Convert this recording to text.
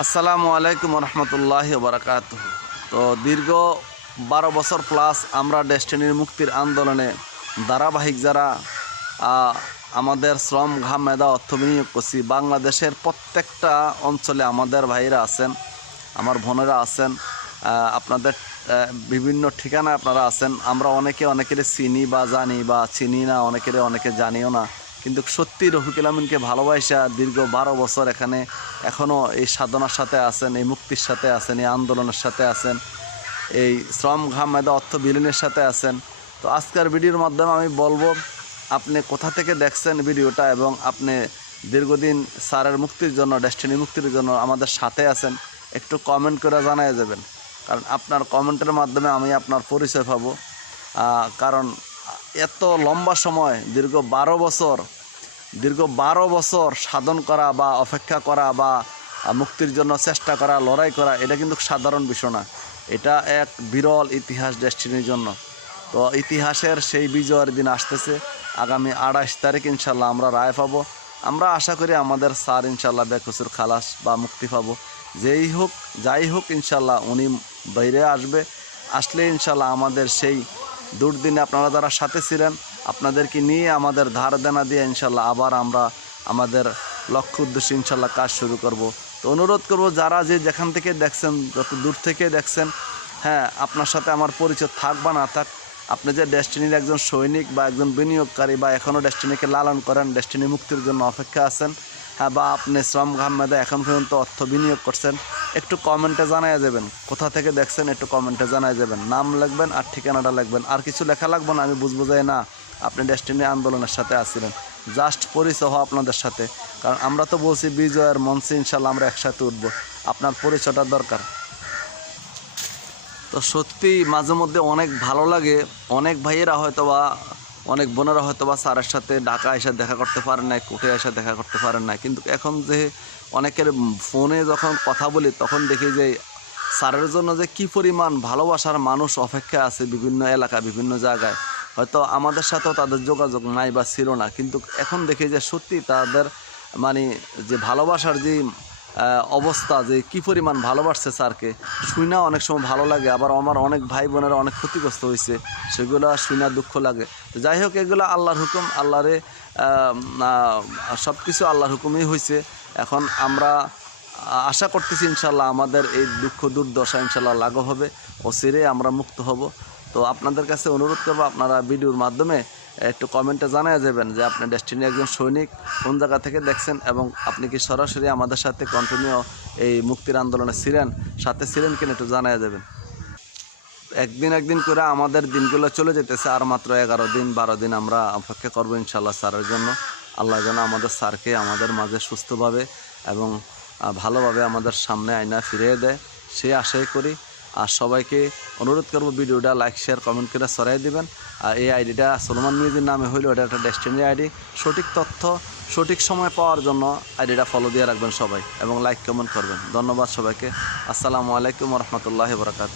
আসসালামু আলাইকুম রহমতুল্লাহ বারাকাত তো দীর্ঘ বারো বছর প্লাস আমরা ডেস্টিনির মুক্তির আন্দোলনে ধারাবাহিক যারা আমাদের শ্রম ঘাম মেধা অর্থ বিনিয়োগ করছি, বাংলাদেশের প্রত্যেকটা অঞ্চলে আমাদের ভাইরা আছেন, আমার বোনেরা আছেন আপনাদের বিভিন্ন ঠিকানায় আপনারা আছেন, আমরা অনেকে অনেকের চিনি বা জানি বা চিনি না, অনেকের অনেকে জানিও না। কিন্তু সত্যি রফিকুল আমিনকে ভালোবাসা দীর্ঘ বারো বছর এখানে এখনও এই সাধনার সাথে আছেন, এই মুক্তির সাথে আছেন, এই আন্দোলনের সাথে আছেন, এই শ্রম ঘাম মেধা অর্থ বিলীনের সাথে আছেন। তো আজকের ভিডিওর মাধ্যমে আমি বলব, আপনি কোথা থেকে দেখছেন ভিডিওটা এবং আপনি দীর্ঘদিন স্যারের মুক্তির জন্য, ডেস্টিনি মুক্তির জন্য আমাদের সাথে আছেন, একটু কমেন্ট করে জানাই যাবেন। কারণ আপনার কমেন্টের মাধ্যমে আমি আপনার পরিচয় পাবো। কারণ এত লম্বা সময়, দীর্ঘ বারো বছর, দীর্ঘ বারো বছর সাধন করা বা অপেক্ষা করা বা মুক্তির জন্য চেষ্টা করা, লড়াই করা, এটা কিন্তু সাধারণ বিষয় না। এটা এক বিরল ইতিহাস ডেস্টিনির জন্য। তো ইতিহাসের সেই বিজয়ের দিন আসতেছে। আগামী আড়াইশ তারিখ ইনশাল্লাহ আমরা রায় পাবো। আমরা আশা করি আমাদের স্যার ইনশাল্লাহ বেকসুর খালাস বা মুক্তি পাবো। যেই হোক, যাই হোক ইনশাল্লাহ উনি বাইরে আসবে। আসলে ইনশাল্লাহ আমাদের সেই দুর্দিনে আপনারা যারা সাথে ছিলেন, আপনাদেরকে নিয়ে আমাদের ধার দেনা দিয়ে ইনশাল্লাহ আবার আমরা আমাদের লক্ষ্য উদ্দেশ্যে ইনশাল্লাহ কাজ শুরু করব। তো অনুরোধ করব, যারা যে যেখান থেকে দেখছেন, যত দূর থেকে দেখছেন হ্যাঁ আপনার সাথে আমার পরিচয় থাক বা না থাক, আপনি যে ডেস্টিনির একজন সৈনিক বা একজন বিনিয়োগকারী বা এখনও ডেস্টিনিকে লালন করেন, ডেস্টিনি মুক্তির জন্য অপেক্ষা আছেন হ্যাঁ বা আপনি শ্রম ঘাম মেধা এখন পর্যন্ত অর্থ বিনিয়োগ করছেন একটু কমেন্টে জানাই যাবেন। কোথা থেকে দেখছেন একটু কমেন্টে জানাই যাবেন। নাম লিখবেন আর ঠিকানাটা লিখবেন। আর কিছু লেখা লাগবে না, আমি বুঝব যাই না, আপনি ডেস্টিনি আন্দোলনের সাথে আসছিলেন জাস্ট পরিচয় হওয়া আপনাদের সাথে। কারণ আমরা তো বলছি বিজয়ের মঞ্চে ইনশাল্লাহ আমরা একসাথে উঠবো। আপনার পরিচয়টা দরকার। তো সত্যি মাঝে মধ্যে অনেক ভালো লাগে। অনেক ভাইয়েরা হয়তো বা অনেক বোনেরা হয়তো বা স্যারের সাথে ঢাকা এসে দেখা করতে পারেন নাই, কোর্টে এসে দেখা করতে পারেন না কিন্তু এখন যে অনেকের ফোনে যখন কথা বলি, তখন দেখি যে স্যারের জন্য যে কি পরিমাণ ভালোবাসার মানুষ অপেক্ষা আছে বিভিন্ন এলাকা, বিভিন্ন জায়গায়। হয়তো আমাদের সাথেও তাদের যোগাযোগ নাই বা ছিল না। কিন্তু এখন দেখি যে সত্যি তাদের মানে যে ভালোবাসার যে অবস্থা যে কি পরিমাণ ভালোবাসছে স্যারকে। শুইনা অনেক সময় ভালো লাগে, আবার আমার অনেক ভাই বোনেরা অনেক ক্ষতিগ্রস্ত হয়েছে, সেগুলো শুইনা দুঃখ লাগে। যাই হোক, এগুলো আল্লাহর হুকুম, আল্লাহরে সব কিছু আল্লাহর হুকুমই হয়েছে। এখন আমরা আশা করতেছি ইনশাল্লাহ আমাদের এই দুঃখ দুর্দশা ইনশাল্লাহ লাঘব হবে ও সিরে আমরা মুক্ত হব। তো আপনাদের কাছে অনুরোধ করব আপনারা ভিডিওর মাধ্যমে একটু কমেন্টে জানায় যাবেন যে আপনি ডেস্টিনি একজন সৈনিক কোন জায়গা থেকে দেখছেন এবং আপনি কি সরাসরি আমাদের সাথে কন্টিনিউ এই মুক্তির আন্দোলনে ছিলেন, সাথে ছিলেন কিনা একটু জানায় যাবেন। একদিন একদিন করে আমাদের দিনগুলো চলে যেতেছে, আর মাত্র এগারো দিন, বারো দিন আমরা অপেক্ষা করব ইনশাল্লাহ স্যারের জন্য। আল্লাহ যেন আমাদের স্যারকে আমাদের মাঝে সুস্থভাবে এবং ভালোভাবে আমাদের সামনে আয়না ফিরিয়ে দেয়। সে আশাই করি আর সবাইকে অনুরোধ করব ভিডিওটা লাইক শেয়ার কমেন্ট করে সরাই দেবেন। আর এই আইডিটা সলমান মিউজির নামে হইল এটা একটা ডেস্টিনি আইডি সঠিক তথ্য, সঠিক সময় পাওয়ার জন্য আইডিটা ফলো দিয়ে রাখবেন সবাই এবং লাইক কমেন্ট করবেন। ধন্যবাদ সবাইকে। আসসালামু আলাইকুম রহমতুল্লাহ বরকাত